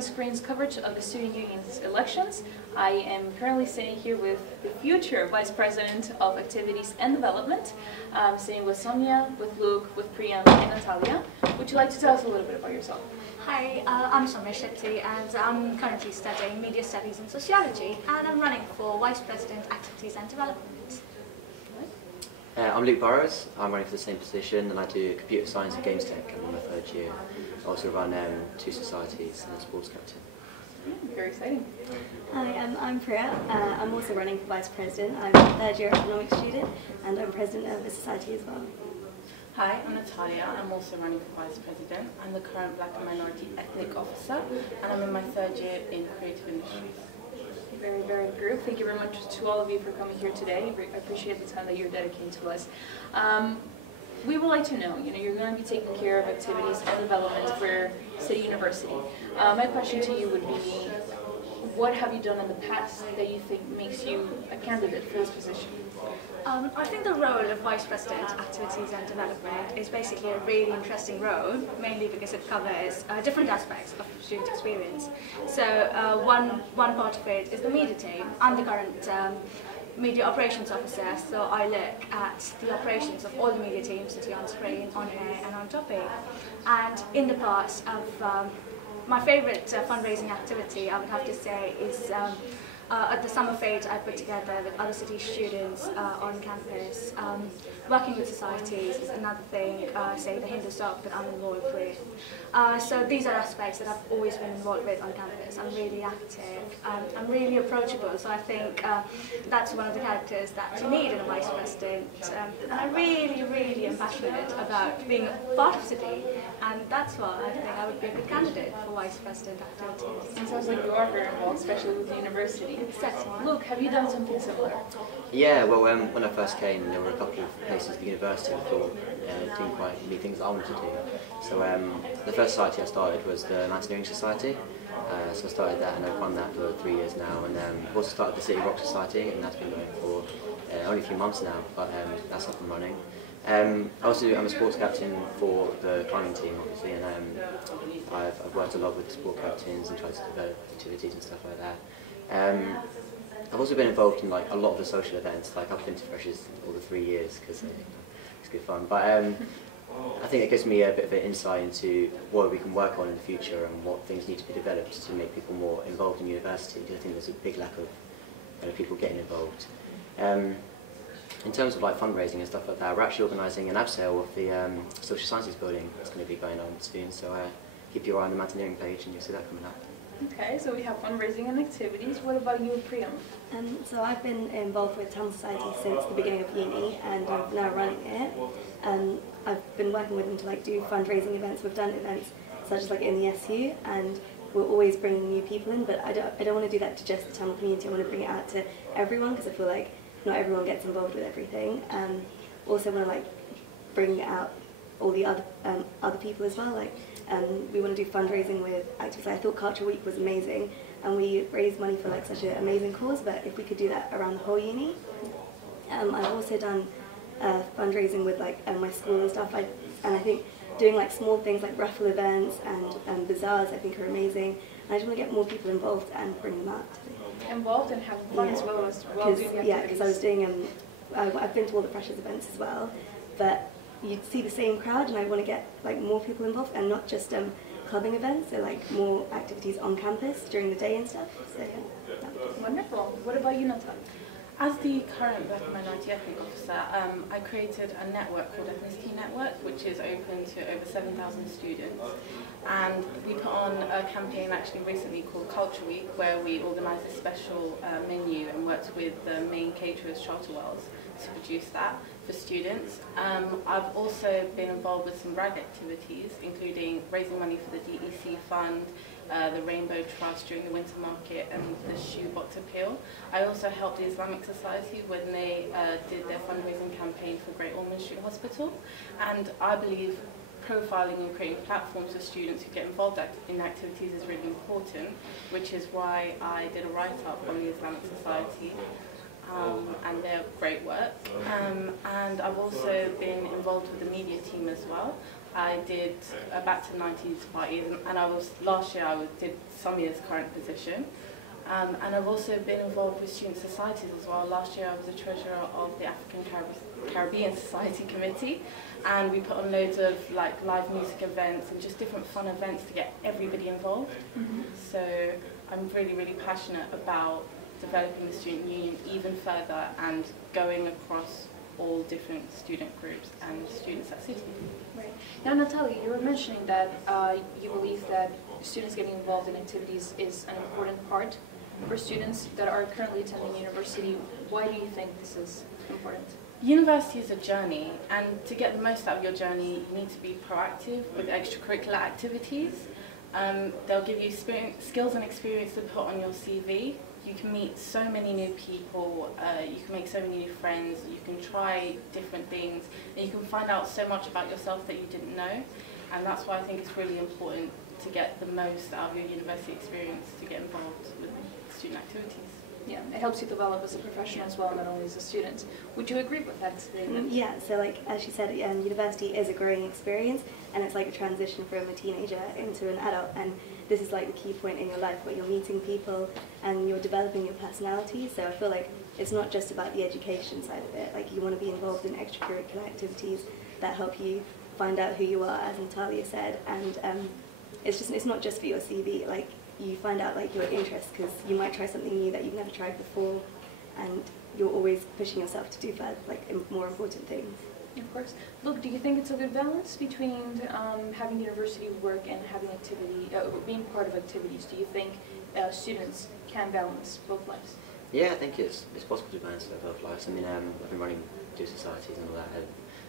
OnScreen's coverage of the student union's elections. I am currently sitting here with the future Vice President of Activities and Development. I'm sitting with Soumya, with Luke, with Priya, and Natalia. Would you like to tell us a little bit about yourself? Hi, I'm Soumya Shetty, and I'm currently studying Media Studies and Sociology, and I'm running for Vice President Activities and Development. I'm Luke Burrows. I'm running for the same position, and I do computer science and games tech. I'm in my third year. I also run 2 societies and a sports captain. Very exciting. Hi, I'm Priya. I'm also running for Vice President. I'm a third year economics student, and I'm President of a society as well. Hi, I'm Natalia. I'm also running for Vice President. I'm the current Black and Minority Ethnic Officer, and I'm in my third year in Creative Industries. Very, very group. Thank you very much to all of you for coming here today. I appreciate the time that you're dedicating to us. We would like to know, you're going to be taking care of activities and development for City University. My question to you would be, what have you done in the past that you think makes you a candidate for this position? I think the role of Vice President Activities and Development is basically a really interesting role, mainly because it covers different aspects of student experience. So one part of it is the media team. I'm the current Media Operations Officer, so I look at the operations of all the media teams, City on Screen, on Air and on Topic. And in the past, my favourite fundraising activity, I would have to say, is at the summer fete I put together with other city students on campus. Working with societies is another thing, say the Hindu Sock that I'm involved with. So these are aspects that I've always been involved with on campus. I'm really active, I'm really approachable, so I think that's one of the characters that you need in a Vice President. And I really am passionate about being a part of City, and that's why I think I would be a good candidate for Vice President activities. It sounds like you are very involved, especially with the university. Luke, have you done something similar? Yeah, well, when I first came, there were a couple of places at the university I thought doing quite many things I wanted to do. So the first society I started was the Mountaineering Society. So I started that, and I've run that for 3 years now. And I've also started the City Rock Society, and that's been going for only a few months now, but that's up and running. I'm a sports captain for the climbing team, obviously, and I've worked a lot with the sport captains and tried to develop activities and stuff like that. I've also been involved in a lot of the social events. I've been to Freshers all the 3 years because it's good fun. But I think it gives me a bit of an insight into what we can work on in the future and what things need to be developed to make people more involved in university. Because I think there's a big lack of people getting involved. In terms of fundraising and stuff like that, we're actually organising an abseil of the social sciences building that's going to be going on soon. So keep your eye on the Mountaineering page and you'll see that coming up. Okay, so we have fundraising and activities. What about you, Priya? So I've been involved with Town Society since the beginning of uni, and I'm now running it. I've been working with them to do fundraising events. We've done events such as in the SU, and we're always bringing new people in. But I don't want to do that to just the Tamil community. I want to bring it out to everyone because I feel like not everyone gets involved with everything. Also want to bring out all the other people as well. We want to do fundraising with activities. I thought Culture Week was amazing, and we raised money for such an amazing cause. But if we could do that around the whole uni, I've also done fundraising with my school and stuff. And I think doing small things like raffle events and bazaars I think are amazing. And I just want to get more people involved and bring them out. Involved and having fun as well as doing activities. Yeah, because I was doing I've been to all the Freshers events as well, but you'd see the same crowd, and I want to get more people involved and not just clubbing events, so more activities on campus during the day and stuff. So yeah, wonderful. What about you, Natalia? As the current Black and Minority Ethnic Officer, I created a network called Ethnicity Network, which is open to over 7,000 students. And we put on a campaign actually recently called Culture Week, where we organised a special menu and worked with the main caterers, Charterwells, to produce that for students. I've also been involved with some brag activities, including raising money for the DEC fund, the Rainbow Trust during the winter market, and the Shoe Box Appeal. I also helped the Islamic Society when they did their fundraising campaign for Great Ormond Street Hospital. And I believe profiling and creating platforms for students who get involved in activities is really important, which is why I did a write-up on the Islamic Society and their great work. And I've also been involved with the media team as well. I did back to the 90s parties, and last year I did Soumya's current position. And I've also been involved with student societies as well. Last year I was the treasurer of the African Caribbean Society Committee, and we put on loads of like live music events and just different fun events to get everybody involved. So I'm really, really passionate about developing the student union even further and going across all different student groups and students at City. Right. Now, Natalia, you were mentioning that you believe that students getting involved in activities is an important part for students that are currently attending university. Why do you think this is important? University is a journey, and to get the most out of your journey, you need to be proactive with extracurricular activities. They'll give you skills and experience to put on your CV. You can meet so many new people, you can make so many new friends, you can try different things, and you can find out so much about yourself that you didn't know. And that's why I think it's really important to get the most out of your university experience, to get involved with student activities. Yeah, it helps you develop as a professional as well, not only as a student. Would you agree with that statement? Yeah, so like as she said, university is a growing experience, and it's like a transition from a teenager into an adult, and this is like the key point in your life where you're meeting people and you're developing your personality. So I feel like it's not just about the education side of it. Like you want to be involved in extracurricular activities that help you find out who you are, as Natalia said, and it's not just for your CV. Like you find out like your interests, because you might try something new that you've never tried before, and you're always pushing yourself to do more important things. Of course. Look, do you think it's a good balance between having university work and having being part of activities? Do you think students can balance both lives? Yeah, I think it's possible to balance both lives. I mean, I've been running two societies and all that, and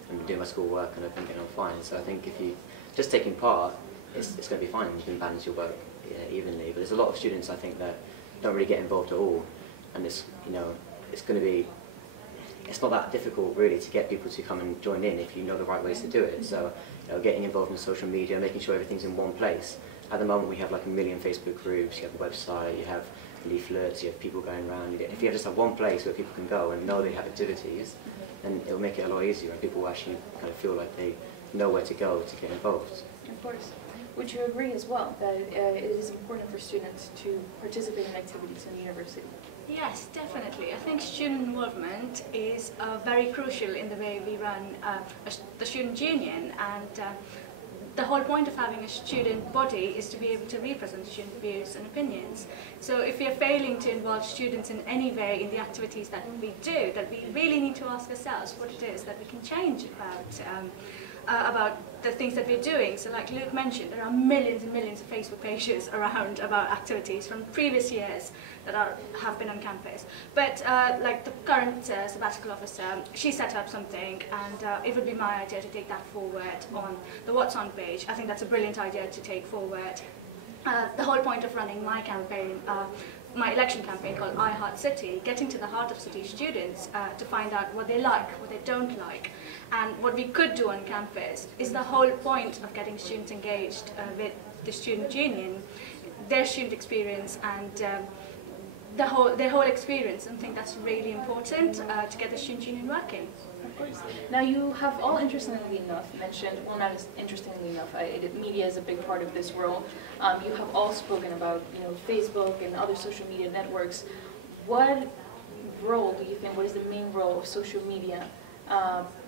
I've been doing my school work, and I've been getting on fine. So I think if you just taking part, it's going to be fine. You can balance your work evenly. But there's a lot of students, I think, that don't really get involved at all, and it's going to be. It's not that difficult really to get people to come and join in if you know the right ways to do it. So getting involved in social media, making sure everything's in one place. At the moment we have like 1 million Facebook groups, you have a website, you have leaflets, you have people going around. If you just have one place where people can go and know they have activities, then it'll make it a lot easier, and people will actually kind of feel like they know where to go to get involved. Of course. Would you agree as well that it is important for students to participate in activities in the university? Yes, definitely. I think student involvement is very crucial in the way we run the student union, and the whole point of having a student body is to be able to represent student views and opinions. So if we are failing to involve students in any way in the activities that we do, that we really need to ask ourselves what it is that we can change about the things that we're doing. So like Luke mentioned, there are millions and millions of Facebook pages around about activities from previous years that have been on campus. But like the current sabbatical officer, she set up something, and it would be my idea to take that forward on the What's On page. I think that's a brilliant idea to take forward. The whole point of running my campaign, my election campaign called I Heart City, getting to the heart of City students to find out what they like, what they don't like, and what we could do on campus is the whole point of getting students engaged with the student union, their student experience, and their whole experience. I think that's really important to get the student union working. Of course. Now you have all interestingly enough mentioned, well not as interestingly enough, media is a big part of this role. You have all spoken about Facebook and other social media networks. What role do you think, what is the main role of social media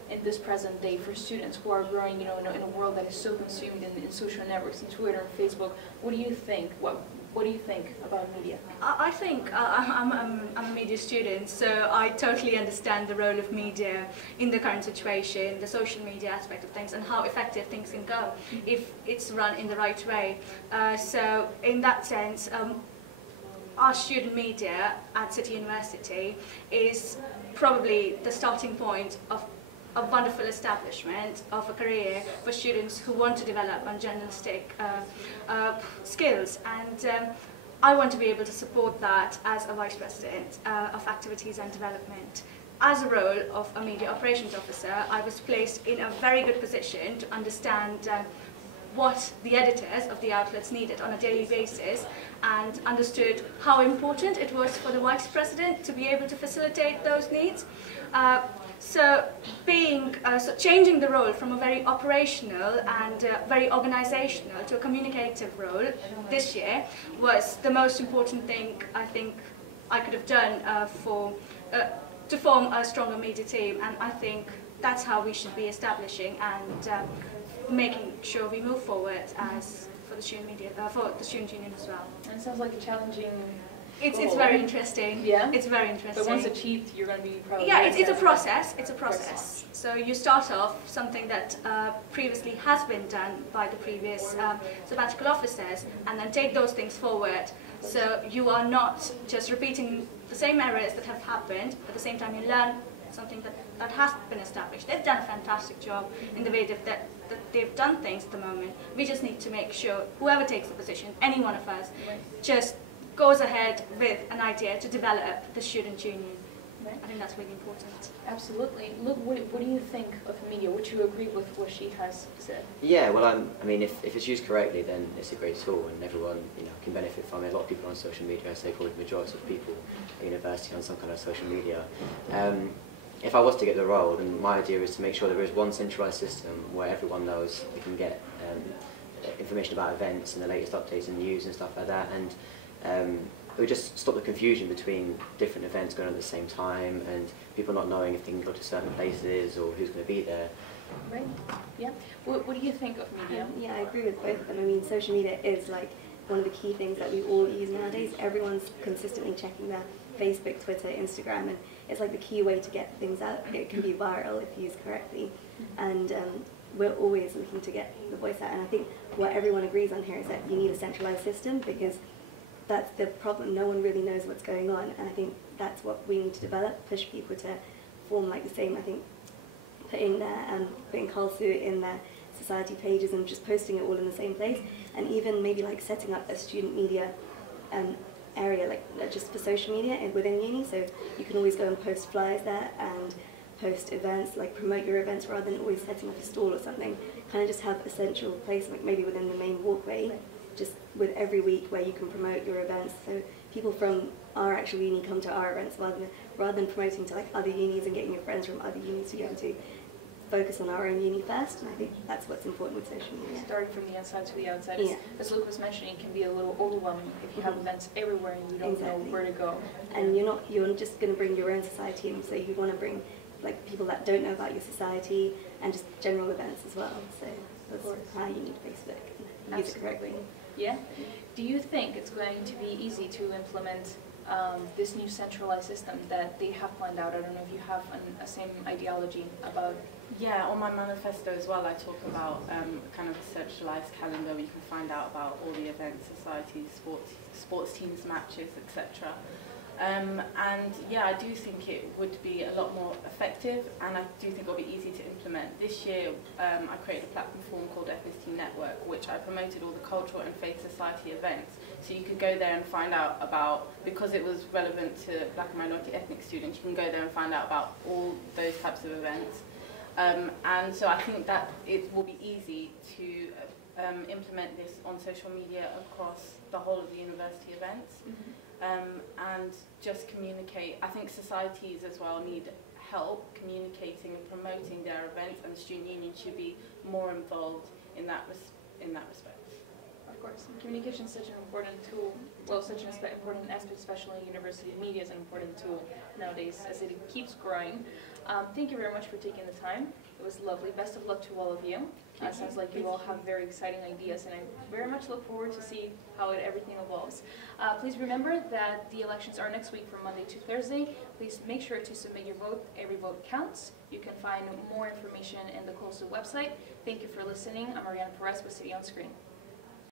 in this present day for students who are growing in a world that is so consumed in social networks, in Twitter and Facebook? What do you think? What do you think about media? I think I'm a media student, so I totally understand the role of media in the current situation, the social media aspect of things, and how effective things can go if it's run in the right way. So in that sense, our student media at City University is probably the starting point of a wonderful establishment of a career for students who want to develop on journalistic skills, and I want to be able to support that as a Vice President of Activities and Development. As a role of a Media Operations Officer, I was placed in a very good position to understand what the editors of the outlets needed on a daily basis, and understood how important it was for the Vice President to be able to facilitate those needs. So changing the role from a very operational and very organizational to a communicative role this year was the most important thing I think I could have done to form a stronger media team, and I think that's how we should be establishing and making sure we move forward as for the student union as well. And it sounds like a challenging It's very interesting. Yeah? It's very interesting. But once achieved, you're going to be probably... Yeah, it's a process. It's a process. So you start off something that previously has been done by the previous sabbatical officers, and then take those things forward. So you are not just repeating the same errors that have happened, at the same time you learn something that has been established. They've done a fantastic job in the way that they've done things at the moment. We just need to make sure whoever takes the position, any one of us, just goes ahead with an idea to develop the student union. Right. I think that's really important. Absolutely. Look, what do you think of media? Would you agree with what she has said? Yeah, well, I mean, if it's used correctly, then it's a great tool, and everyone, can benefit from it. A lot of people on social media, I say probably the majority of people at university on some kind of social media. If I was to get the role, then my idea is to make sure there is one centralised system where everyone knows they can get information about events and the latest updates and news and stuff like that, and it would just stop the confusion between different events going on at the same time and people not knowing if they can go to certain places or who's going to be there. Right. Yeah. What do you think of media? Yeah, I agree with both of them. I mean, social media is like one of the key things that we all use nowadays. Everyone's consistently checking their Facebook, Twitter, Instagram, and it's like the key way to get things out. It can be viral if used correctly, and we're always looking to get the voice out. And I think what everyone agrees on here is that you need a centralized system, because that's the problem. No one really knows what's going on, and I think that's what we need to develop, push people to form like the same. I think putting Kalsu in their society pages and just posting it all in the same place, and even maybe like setting up a student media area, like just for social media and within uni, so you can always go and post flyers there and post events, like promote your events rather than always setting up a stall or something. Kind of just have a central place, like maybe within the main walkway, just with every week where you can promote your events, so people from our actual uni come to our events rather than promoting to like other unis and getting your friends from other unis to go to. Focus on our own uni first, and I think that's what's important with social media. Starting from the inside to the outside. Yeah. As Luke was mentioning, it can be a little overwhelming if you have events everywhere and you don't know where to go. And you're just going to bring your own society in, so you want to bring like people that don't know about your society and just general events as well. So that's how you need Facebook and use it correctly. Yeah. Do you think it's going to be easy to implement this new centralized system that they have planned out? I don't know if you have a same ideology about. Yeah, on my manifesto as well, I talk about kind of a centralised calendar where you can find out about all the events, societies, sports teams, matches, etc. And yeah, I do think it would be a lot more effective, and I do think it'll be easy to implement. This year, I created a platform called Ethnicity Network, which I promoted all the cultural and faith society events. So you could go there and find out about, because it was relevant to black and minority ethnic students, you can go there and find out about all those types of events. And so I think that it will be easy to implement this on social media across the whole of the university events. And just communicate. I think societies as well need help communicating and promoting their events, and the student union should be more involved in that respect. Of course, communication is such an important tool. Well, such an important aspect, especially in university media, is an important tool nowadays as it keeps growing. Thank you very much for taking the time. It was lovely. Best of luck to all of you. Sounds like you all have very exciting ideas, and I very much look forward to see how everything evolves. Please remember that the elections are next week from Monday to Thursday. Please make sure to submit your vote. Every vote counts. You can find more information in the COSU website. Thank you for listening. I'm Ariana Perez with City OnScreen.